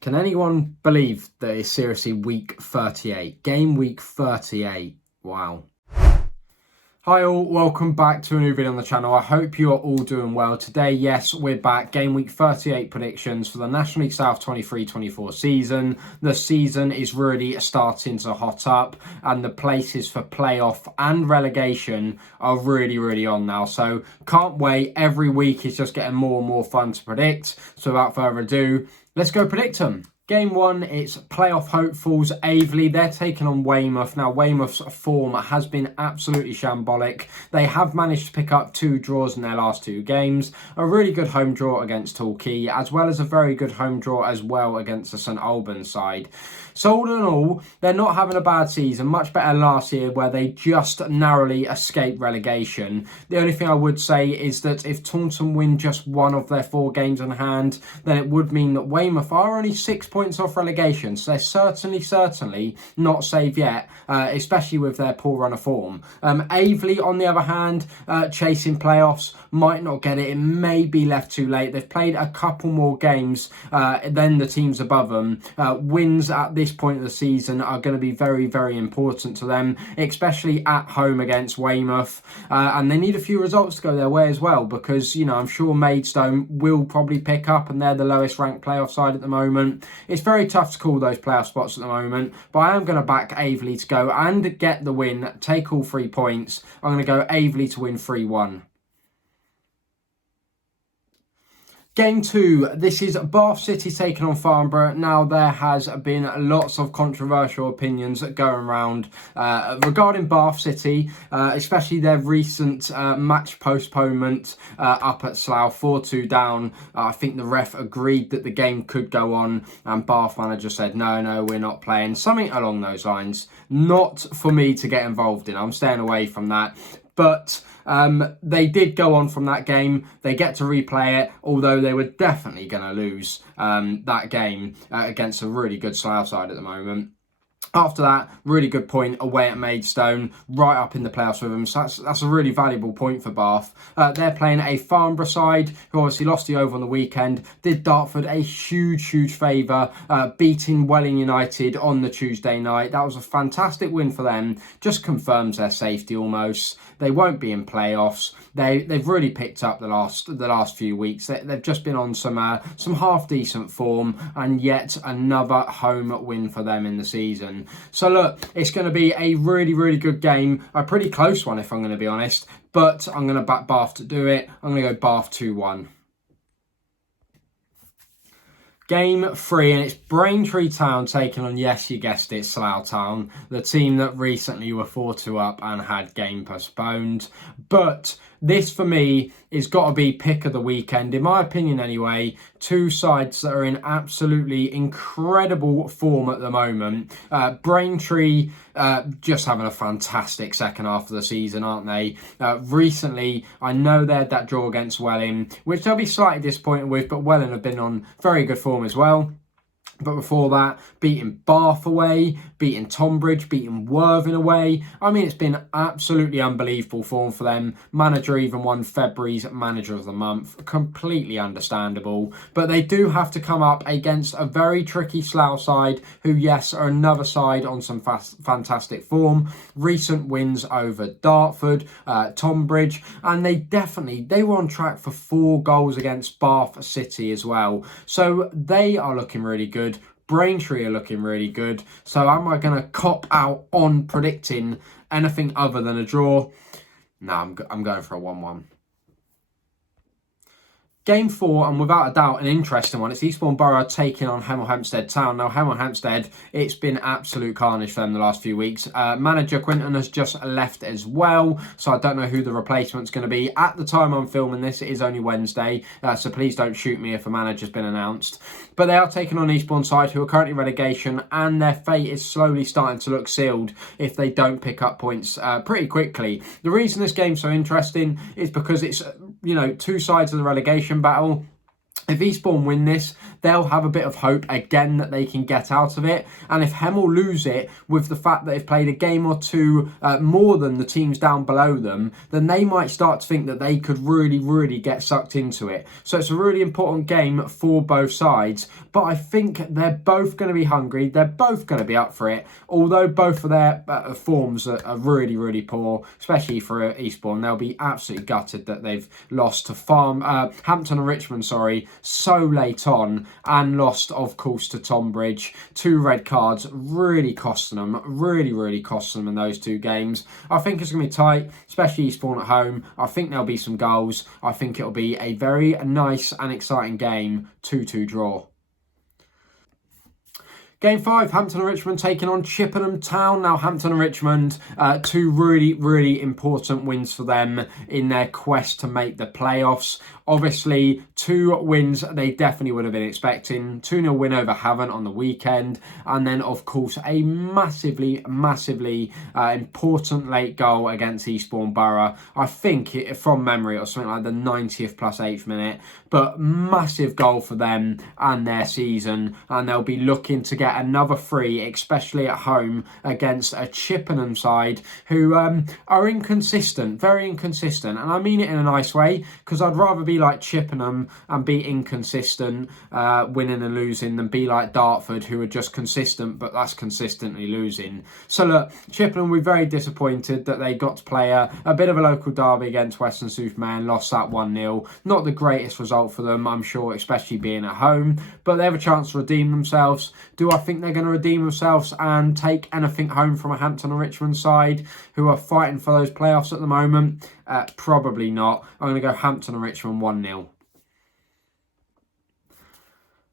Can anyone believe that it's seriously week 38? Game week 38. Wow. Hi all, welcome back to a new video on the channel. I hope you are all doing well. Today, yes, we're back. Game week 38 predictions for the National League South 23-24 season. The season is really starting to hot up and the places for playoff and relegation are really on now. So can't wait. Every week is just getting more and more fun to predict. So without further ado, let's go predict them. Game one, it's playoff hopefuls Aveley. They're taking on Weymouth. Now, Weymouth's form has been absolutely shambolic. They have managed to pick up 2 draws in their last 2 games. A really good home draw against Torquay, as well as a very good home draw as well against the St Albans side. So all in all, they're not having a bad season. Much better last year where they just narrowly escaped relegation. The only thing I would say is that if Taunton win just 1 of their 4 games in hand, then it would mean that Weymouth are only 6 points off relegation. So they're certainly not safe yet, especially with their poor run of form. Aveley, on the other hand, chasing playoffs, might not get it. It may be left too late. They've played a couple more games than the teams above them. Wins at this point of the season are going to be very important to them, especially at home against Weymouth, and they need a few results to go their way as well, because I'm sure Maidstone will probably pick up and they're the lowest ranked playoff side at the moment. It's very tough to call those playoff spots at the moment, but I am going to back Aveley to go and get the win, take all 3 points. I'm going to go Aveley to win 3-1. Game 2, this is Bath City taking on Farnborough. Now, there has been lots of controversial opinions going around regarding Bath City, especially their recent match postponement up at Slough, 4-2 down. I think the ref agreed that the game could go on and Bath manager said, no, we're not playing. Something along those lines. Not for me to get involved in. I'm staying away from that. But they did go on from that game. They get to replay it, although they were definitely going to lose that game against a really good Slough side at the moment. After that, really good point away at Maidstone, right up in the playoffs with them. So that's a really valuable point for Bath. They're playing a Farnborough side, who obviously lost the Yeovil on the weekend. Did Dartford a huge favour, beating Welling United on the Tuesday night. That was a fantastic win for them. Just confirms their safety almost. They won't be in playoffs. They've really picked up the last few weeks. They've just been on some half decent form, and yet another home win for them in the season. So look, it's going to be a really good game, a pretty close one if I'm going to be honest, but I'm going to back Bath to do it. I'm going to go Bath 2-1. Game 3, and it's Braintree Town taking on, yes, you guessed it, Slough Town, the team that recently were 4-2 up and had game postponed. But this, for me, is got to be pick of the weekend, in my opinion anyway. 2 sides that are in absolutely incredible form at the moment. Braintree just having a fantastic second half of the season, aren't they? Recently, I know they had that draw against Welling, which they'll be slightly disappointed with, but Welling have been on very good form as well. But before that, beating Bath away, beating Tonbridge, beating Worthing away. I mean, it's been absolutely unbelievable form for them. Manager even won February's Manager of the Month. Completely understandable. But they do have to come up against a very tricky Slough side, who, yes, are another side on some fantastic form. Recent wins over Dartford, Tonbridge, and they were on track for 4 goals against Bath City as well. So they are looking really good. Braintree are looking really good. So am I going to cop out on predicting anything other than a draw? No, I'm going for a 1-1. Game 4, and without a doubt an interesting one, it's Eastbourne Borough taking on Hemel Town. Now, Hempstead, it's been absolute carnage for them the last few weeks. Manager Quinton has just left as well, so I don't know who the replacement's going to be. At the time I'm filming this, it is only Wednesday, so please don't shoot me if a manager's been announced. But they are taking on Eastbourne side, who are currently relegation, and their fate is slowly starting to look sealed if they don't pick up points pretty quickly. The reason this game's so interesting is because it's 2 sides of the relegation battle. If Eastbourne win this, they'll have a bit of hope again that they can get out of it. And if Hemel lose it, with the fact that they've played a game or two more than the teams down below them, then they might start to think that they could really get sucked into it. So it's a really important game for both sides. But I think they're both going to be hungry. They're both going to be up for it. Although both of their forms are really poor, especially for Eastbourne. They'll be absolutely gutted that they've lost to Hampton and Richmond, so late on, and lost, of course, to Tonbridge. 2 red cards, really costing them, really costing them in those 2 games. I think it's going to be tight, especially Eastbourne at home. I think there'll be some goals. I think it'll be a very nice and exciting game, 2-2 draw. Game 5, Hampton and Richmond taking on Chippenham Town. Now, Hampton and Richmond, 2 really important wins for them in their quest to make the playoffs. Obviously, 2 wins they definitely would have been expecting. 2-0 win over Havant on the weekend. And then, of course, a massively important late goal against Eastbourne Borough. I think, from memory, it was something like the 90th plus 8th minute. But massive goal for them and their season. And they'll be looking to get another 3, especially at home against a Chippenham side who are inconsistent, very inconsistent. And I mean it in a nice way, because I'd rather be like Chippenham and be inconsistent, winning and losing, than be like Dartford, who are just consistent, but that's consistently losing. So look, Chippenham, we're very disappointed that they got to play a bit of a local derby against Weston-super-Mare and lost that 1-0. Not the greatest result for them, I'm sure, especially being at home, but they have a chance to redeem themselves. Do I think they're going to redeem themselves and take anything home from a Hampton and Richmond side who are fighting for those playoffs at the moment? Probably not. I'm going to go Hampton and Richmond 1-0.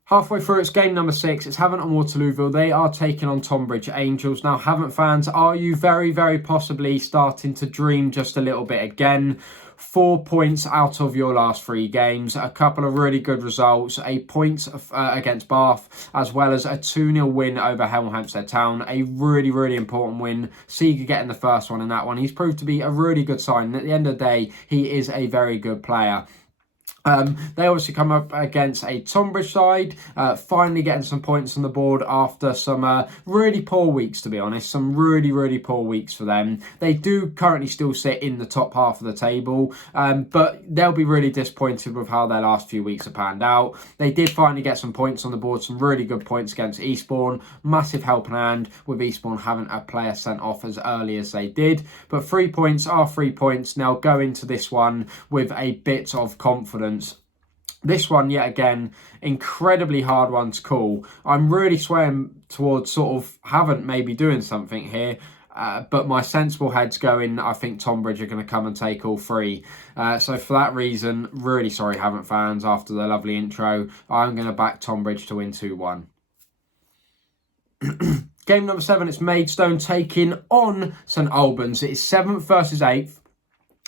Halfway through, it's game number 6. It's Havant and Waterlooville. They are taking on Tonbridge Angels. Now, Havant fans, are you very possibly starting to dream just a little bit again? 4 points out of your last 3 games, a couple of really good results, a point against Bath, as well as a 2-0 win over Hemel Town, a really important win. Seeger getting the first one in that one. He's proved to be a really good sign, and at the end of the day, he is a very good player. They obviously come up against a Tonbridge side, finally getting some points on the board after some really poor weeks, to be honest. Some really poor weeks for them. They do currently still sit in the top half of the table, but they'll be really disappointed with how their last few weeks have panned out. They did finally get some points on the board, some really good points against Eastbourne. Massive helping hand with Eastbourne having a player sent off as early as they did. But 3 points are 3 points. Now go into this one with a bit of confidence. This one, yet again, incredibly hard one to call. I'm really swaying towards sort of Havant maybe doing something here. But my sensible head's going, I think Tonbridge are going to come and take all 3. So for that reason, really sorry Havant fans, after the lovely intro, I'm going to back Tonbridge to win 2-1. Game number 7, it's Maidstone taking on St Albans. It is 7th versus 8th.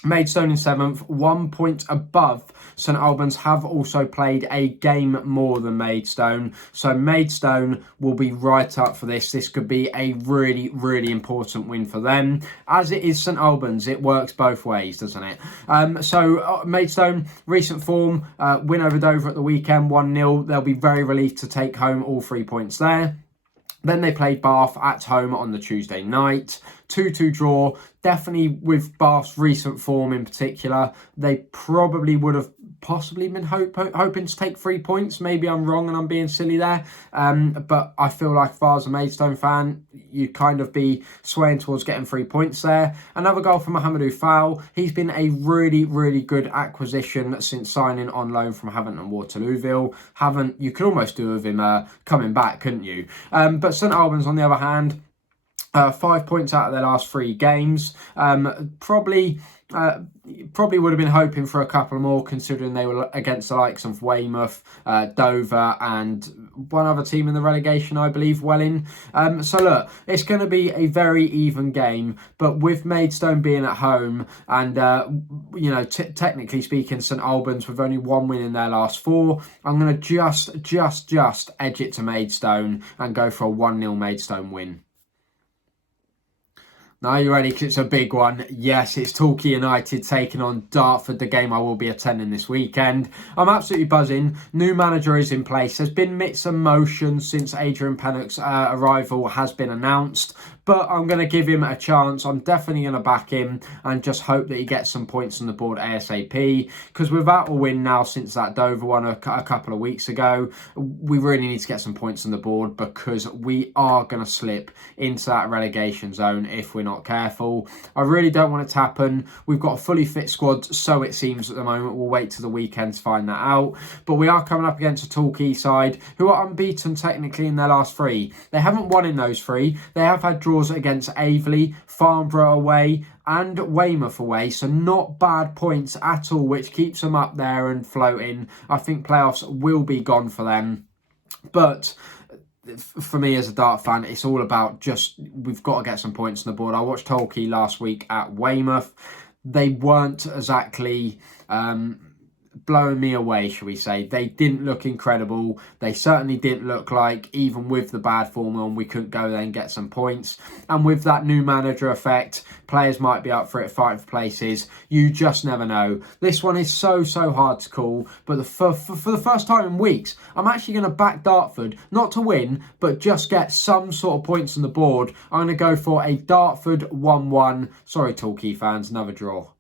Maidstone in 7th, 1 point above. St Albans have also played a game more than Maidstone. So Maidstone will be right up for this. This could be a really important win for them. As it is St Albans, it works both ways, doesn't it? Maidstone, recent form, win over Dover at the weekend, 1-0. They'll be very relieved to take home all 3 points there. Then they played Bath at home on the Tuesday night. 2-2 draw. Definitely with Bath's recent form in particular, they probably would have possibly been hoping to take 3 points. Maybe I'm wrong and I'm being silly there. But I feel like if I was a Maidstone fan, you'd kind of be swaying towards getting 3 points there. Another goal from Mohamedou Fowl. He's been a really good acquisition since signing on loan from Havant and Waterlooville. Havant, you could almost do with him coming back, couldn't you? But St Albans, on the other hand, 5 points out of their last 3 games. Probably would have been hoping for a couple more, considering they were against the likes of Weymouth, Dover, and one other team in the relegation, I believe, Welling. So look, it's going to be a very even game, but with Maidstone being at home and, technically speaking, St Albans with only 1 win in their last 4, I'm going to just edge it to Maidstone and go for a 1-0 Maidstone win. Now you ready? Because it's a big one. Yes, it's Torquay United taking on Dartford, the game I will be attending this weekend. I'm absolutely buzzing. New manager is in place. There's been mixed emotions since Adrian Pennock's arrival has been announced, but I'm going to give him a chance. I'm definitely going to back him and just hope that he gets some points on the board ASAP, because without a win now since that Dover one a couple of weeks ago, we really need to get some points on the board, because we are going to slip into that relegation zone if we're not careful. I really don't want it to happen. We've got a fully fit squad, so it seems at the moment. We'll wait till the weekend to find that out. But we are coming up against a Torquay side who are unbeaten technically in their last three. They haven't won in those three. They have had draws against Aveley, Farnborough away and Weymouth away, so not bad points at all, which keeps them up there and floating. I think playoffs will be gone for them. But for me as a Dart fan, it's all about we've got to get some points on the board. I watched Torquay last week at Weymouth. They weren't exactly blowing me away, shall we say. They didn't look incredible. They certainly didn't look like, even with the bad form on, we couldn't go there and get some points. And with that new manager effect, players might be up for it, fighting for places. You just never know. This one is so hard to call, but for the first time in weeks, I'm actually going to back Dartford, not to win, but just get some sort of points on the board. I'm going to go for a Dartford 1-1. Sorry, Torquay fans, another draw.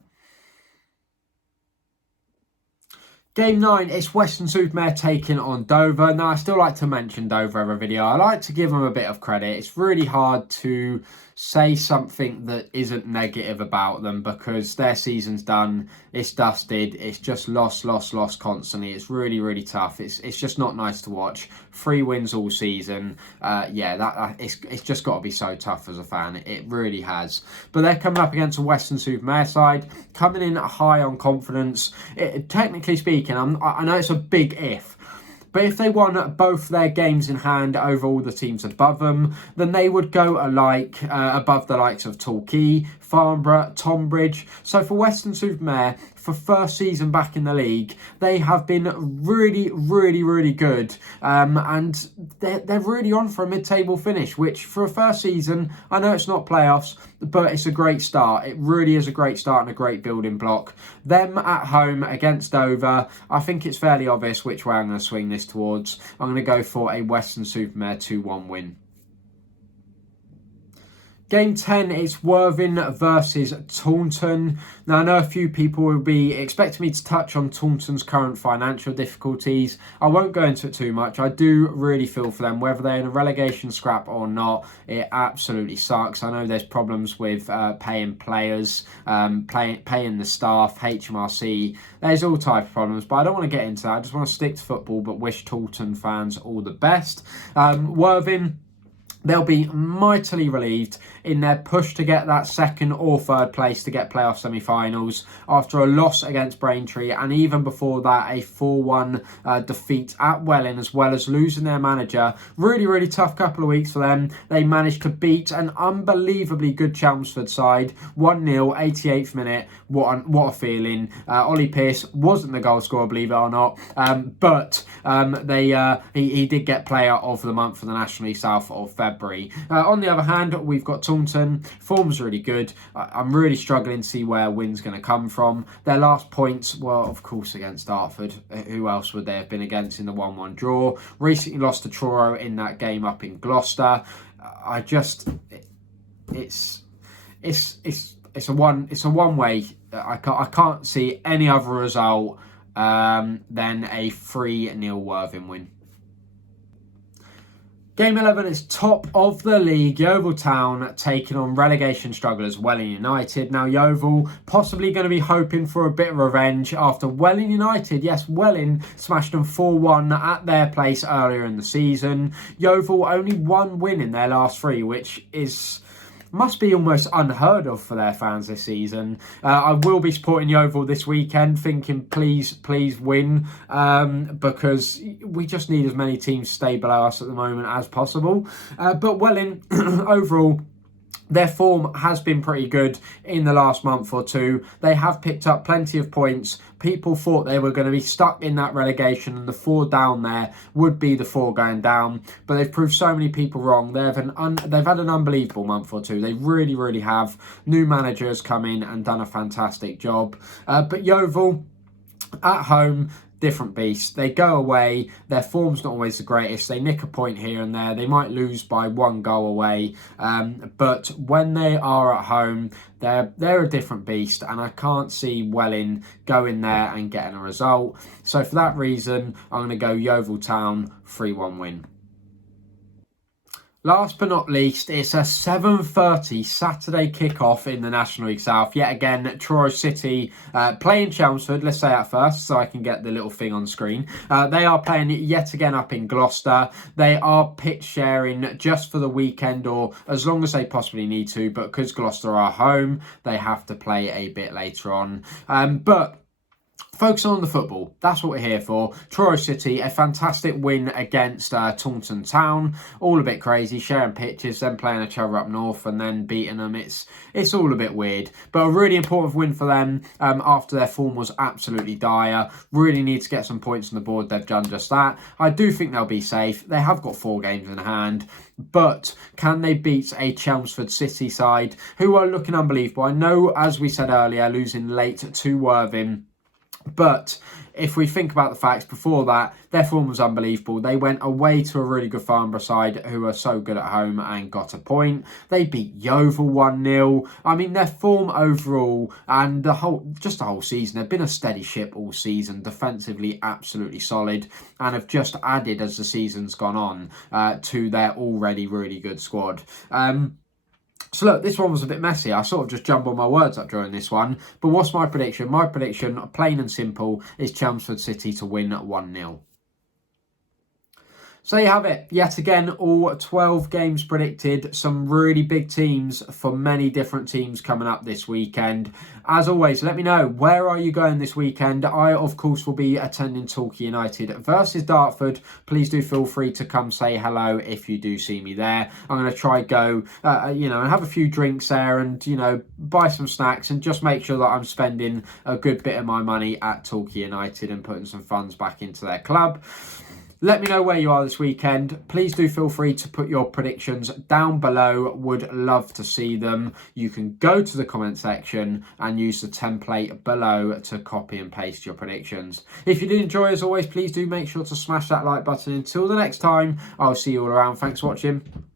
Game 9, it's Weston-super-Mare taking on Dover. Now, I still like to mention Dover every video. I like to give them a bit of credit. It's really hard to say something that isn't negative about them, because their season's done, it's dusted, it's just lost constantly. It's really tough. It's just not nice to watch. 3 wins all season. It's just got to be so tough as a fan. It really has. But they're coming up against a Weston-super-Mare side, coming in high on confidence. Technically speaking, I know it's a big if, but if they won both their games in hand over all the teams above them, then they would go above the likes of Torquay, Farnborough, Tonbridge. So for Weston-super-Mare, for first season back in the league, they have been really good, and they're really on for a mid-table finish, which for a first season, I know it's not playoffs, but it's a great start. It really is a great start and a great building block. Them at home against Dover, I think it's fairly obvious which way I'm going to swing this towards. I'm going to go for a Weston-super-Mare 2-1 win. Game 10, it's Worthing versus Taunton. Now, I know a few people will be expecting me to touch on Taunton's current financial difficulties. I won't go into it too much. I do really feel for them, whether they're in a relegation scrap or not. It absolutely sucks. I know there's problems with paying players, paying the staff, HMRC. There's all type of problems, but I don't want to get into that. I just want to stick to football, but wish Taunton fans all the best. Worthing, they'll be mightily relieved in their push to get that second or third place to get playoff semi-finals after a loss against Braintree, and even before that a 4-1 defeat at Welling, as well as losing their manager. Really tough couple of weeks for them. They managed to beat an unbelievably good Chelmsford side 1-0, 88th minute. What a feeling. Ollie Pearce wasn't the goal scorer, believe it or not, but he did get player of the month for the National League South of February. On the other hand, we've got Taunton. Form's really good. I'm really struggling to see where a win's going to come from. Their last points were, of course, against Dartford. Who else would they have been against in the 1-1 draw? Recently lost to Truro in that game up in Gloucester. It's a one way. I can't see any other result than a 3-0 Worthing win. Game 11 is top of the league, Yeovil Town taking on relegation strugglers Welling United. Now, Yeovil possibly going to be hoping for a bit of revenge after Welling United. Yes, Welling smashed them 4-1 at their place earlier in the season. Yeovil only 1 win in their last 3, which must be almost unheard of for their fans this season. I will be supporting Yeovil this weekend, thinking please win, because we just need as many teams to stay below us at the moment as possible. But Welling, overall, Their form has been pretty good in the last month or two. They have picked up plenty of points. People thought they were going to be stuck in that relegation and the 4 down there would be the 4 going down. But they've proved so many people wrong. They've had an unbelievable month or two. They really, really have. New managers come in and done a fantastic job. But Yeovil at home, different beast. They go away, their form's not always the greatest. They nick a point here and there. They might lose by 1 goal away, but when they are at home, they're a different beast, and I can't see Welling going there and getting a result. So for that reason, I'm going to go Yeovil Town 3-1 win. Last but not least, it's a 7:30 Saturday kickoff in the National League South. Yet again, Truro City playing Chelmsford. Let's say that first so I can get the little thing on screen. They are playing yet again up in Gloucester. They are pitch sharing just for the weekend or as long as they possibly need to. But because Gloucester are home, they have to play a bit later on. But focusing on the football, that's what we're here for. Truro City, a fantastic win against Taunton Town. All a bit crazy, sharing pitches, then playing each other up north and then beating them. It's all a bit weird. But a really important win for them after their form was absolutely dire. Really need to get some points on the board. They've done just that. I do think they'll be safe. They have got 4 games in hand. But can they beat a Chelmsford City side who are looking unbelievable? I know, as we said earlier, losing late to Worthing. But if we think about the facts before that, their form was unbelievable. They went away to a really good Farnborough side who are so good at home and got a point. They beat Yeovil 1-0. I mean, their form overall and the whole season, they've been a steady ship all season, defensively absolutely solid, and have just added as the season's gone on to their already really good squad. So look, this one was a bit messy. I sort of just jumbled my words up during this one. But what's my prediction? My prediction, plain and simple, is Chelmsford City to win 1-0. So you have it. Yet again, all 12 games predicted. Some really big teams for many different teams coming up this weekend. As always, let me know, where are you going this weekend? I, of course, will be attending Torquay United versus Dartford. Please do feel free to come say hello if you do see me there. I'm going to try go, and have a few drinks there and, buy some snacks and just make sure that I'm spending a good bit of my money at Torquay United and putting some funds back into their club. Let me know where you are this weekend. Please do feel free to put your predictions down below. Would love to see them. You can go to the comment section and use the template below to copy and paste your predictions. If you did enjoy, as always, please do make sure to smash that like button. Until the next time, I'll see you all around. Thanks for watching.